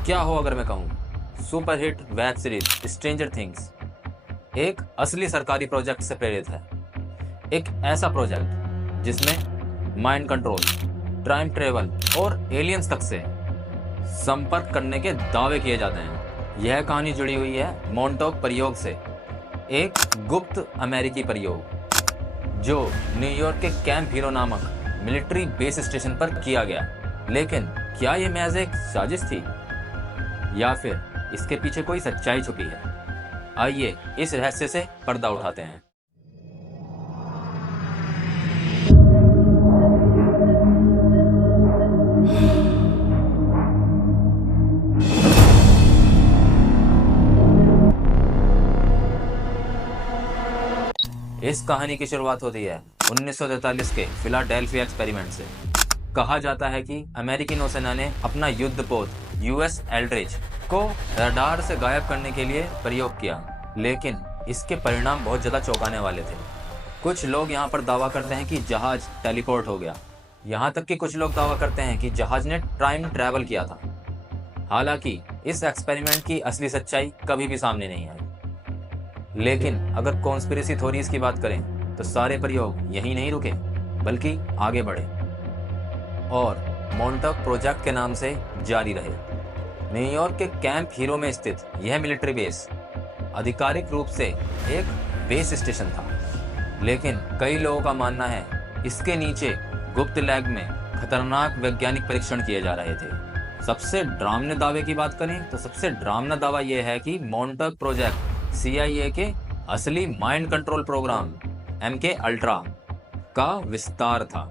क्या हो अगर मैं कहूँ superhit web series stranger things एक असली सरकारी प्रोजेक्ट से प्रेरित है। एक ऐसा प्रोजेक्ट जिसमें माइंड कंट्रोल, टाइम ट्रेवल और एलियंस तक से संपर्क करने के दावे किए जाते हैं। यह कहानी जुड़ी हुई है मोंटोक प्रयोग से, एक गुप्त अमेरिकी प्रयोग जो न्यूयॉर्क के कैंप हीरो नामक मिलिट्री बेस स्टेशन पर किया गया। लेकिन क्या यह महज एक साजिश थी या फिर इसके पीछे कोई सच्चाई छुपी है? आइए इस रहस्य से पर्दा उठाते हैं। इस कहानी की शुरुआत होती है 1943 के फिलाडेल्फिया एक्सपेरिमेंट से। कहा जाता है कि अमेरिकी नौसेना ने अपना युद्धपोत यूएस एल्ड्रिच को रडार से गायब करने के लिए प्रयोग किया, लेकिन इसके परिणाम बहुत ज्यादा चौंकाने वाले थे। कुछ लोग यहाँ पर दावा करते हैं कि जहाज टेलीपोर्ट हो गया, यहाँ तक कि कुछ लोग दावा करते हैं कि जहाज ने टाइम ट्रैवल किया था। हालांकि इस एक्सपेरिमेंट की असली सच्चाई कभी भी सामने नहीं आई। लेकिन अगर कॉन्स्पिरेसी थ्योरीज की बात करें तो सारे प्रयोग यहीं नहीं रुके, बल्कि आगे बढ़े और मोंटोक प्रोजेक्ट के नाम से जारी रहे। न्यूयॉर्क के कैंप हीरो में स्थित यह मिलिट्री बेस आधिकारिक रूप से एक बेस स्टेशन था, लेकिन कई लोगों का मानना है इसके नीचे गुप्त लैब में खतरनाक वैज्ञानिक परीक्षण किए जा रहे थे। सबसे डरावने दावे की बात करें तो सबसे डरावना दावा यह है कि मोंटोक प्रोजेक्ट CIA के असली mind control program MK ultra का विस्तार था।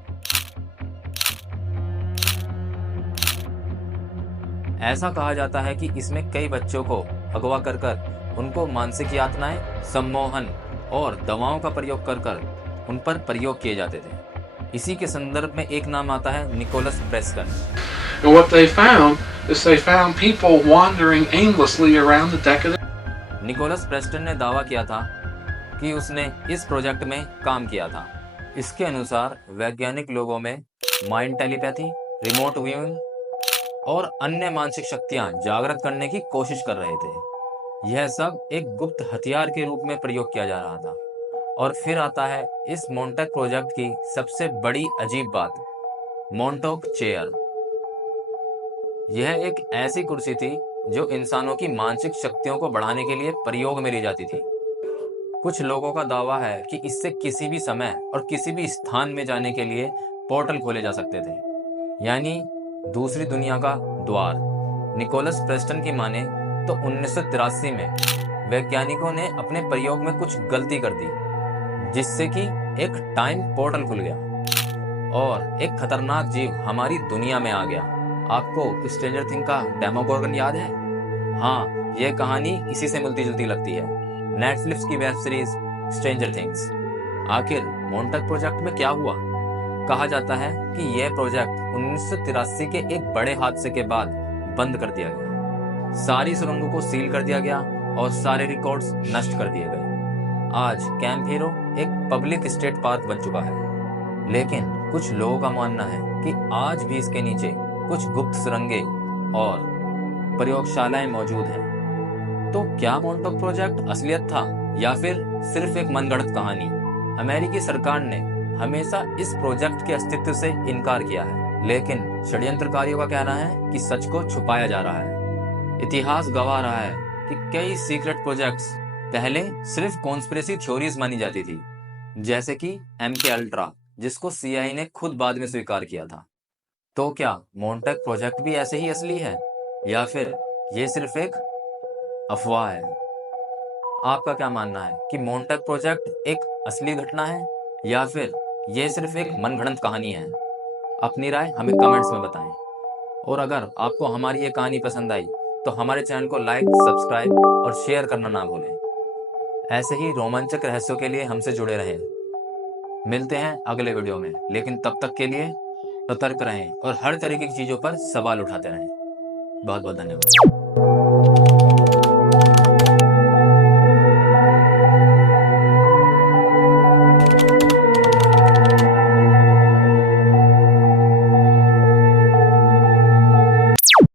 ऐसा कहा जाता है कि इसमें कई बच्चों को अगवा कर उनको मानसिक यातनाएं, सम्मोहन और दवाओं का प्रयोग कर उन पर प्रयोग किए जाते थे। इसी के संदर्भ में एक नाम आता है Nicholas Preston. And what they found people wandering aimlessly around the deck of the... Nicholas Preston ने दावा किया था कि उसने इस प्रोजेक्ट में काम किया था। इसके अनुसार वैज्ञानिक लोगों में माइंड टेलीपैथी, रिमोट व्यूइंग और अन्य मानसिक शक्तियां जागृत करने की कोशिश कर रहे थे। यह सब एक गुप्त हथियार के रूप में प्रयोग किया जा रहा था। और फिर आता है इस मोंटोक प्रोजेक्ट की सबसे बड़ी अजीब बात, मोंटोक चेयर। यह एक ऐसी कुर्सी थी जो इंसानों की मानसिक शक्तियों को बढ़ाने के लिए प्रयोग में ली जाती थी। कुछ लोगों का दावा है कि इससे किसी भी समय और किसी भी स्थान में जाने के लिए पोर्टल खोले जा सकते थे, यानी दूसरी दुनिया का द्वार। निकोलस प्रेस्टन की माने तो 1983 में वैज्ञानिकों ने अपने प्रयोग में कुछ गलती कर दी, जिससे कि एक टाइम पोर्टल खुल गया और एक खतरनाक जीव हमारी दुनिया में आ गया। आपको स्ट्रेंजर थिंग का डेमोगोर्गन याद है? हाँ, यह कहानी इसी से मिलती जुलती लगती है। नेटफ्लिक्स की वेब सीरीज स्ट्रेंजर थिंग्स। आखिर मोंटोक प्रोजेक्ट में क्या हुआ? कहा जाता है कि यह प्रोजेक्ट 1983 के एक बड़े हादसे के बाद बंद कर दिया गया। सारी सुरंगों को सील कर दिया गया और सारे रिकॉर्ड्स नष्ट कर दिए गए। आज कैंप हीरो एक पब्लिक स्टेट पार्क बन चुका है, लेकिन कुछ लोगों का मानना है कि आज भी इसके नीचे कुछ गुप्त सुरंगें और प्रयोगशालाएं मौजूद हैं। तो क्या मोंटोक प्रोजेक्ट असलियत था या फिर सिर्फ एक मनगढ़ंत कहानी? अमेरिकी सरकार ने हमेशा इस प्रोजेक्ट के अस्तित्व से इनकार किया है, लेकिन षड्यंत्रकारियों का कहना है कि सच को छुपाया जा रहा है। इतिहास गवाह रहा है कि कई सीक्रेट प्रोजेक्ट्स पहले सिर्फ कॉन्स्पिरेसी थ्योरीज मानी जाती थी, जैसे कि MK अल्ट्रा, जिसको CIA ने खुद बाद में स्वीकार किया था। तो क्या मोंटोक प्रोजेक्ट भी ऐसे ही असली है या फिर ये सिर्फ एक अफवाह है? आपका क्या मानना है कि मोंटोक प्रोजेक्ट एक असली घटना है या फिर ये सिर्फ एक मनगढ़ंत कहानी है? अपनी राय हमें कमेंट्स में बताएं। और अगर आपको हमारी ये कहानी पसंद आई तो हमारे चैनल को लाइक, सब्सक्राइब और शेयर करना ना भूलें। ऐसे ही रोमांचक रहस्यों के लिए हमसे जुड़े रहें। मिलते हैं अगले वीडियो में, लेकिन तब तक के लिए सतर्क रहें और हर तरीके की चीज़ों पर सवाल उठाते रहें। बहुत बहुत धन्यवाद।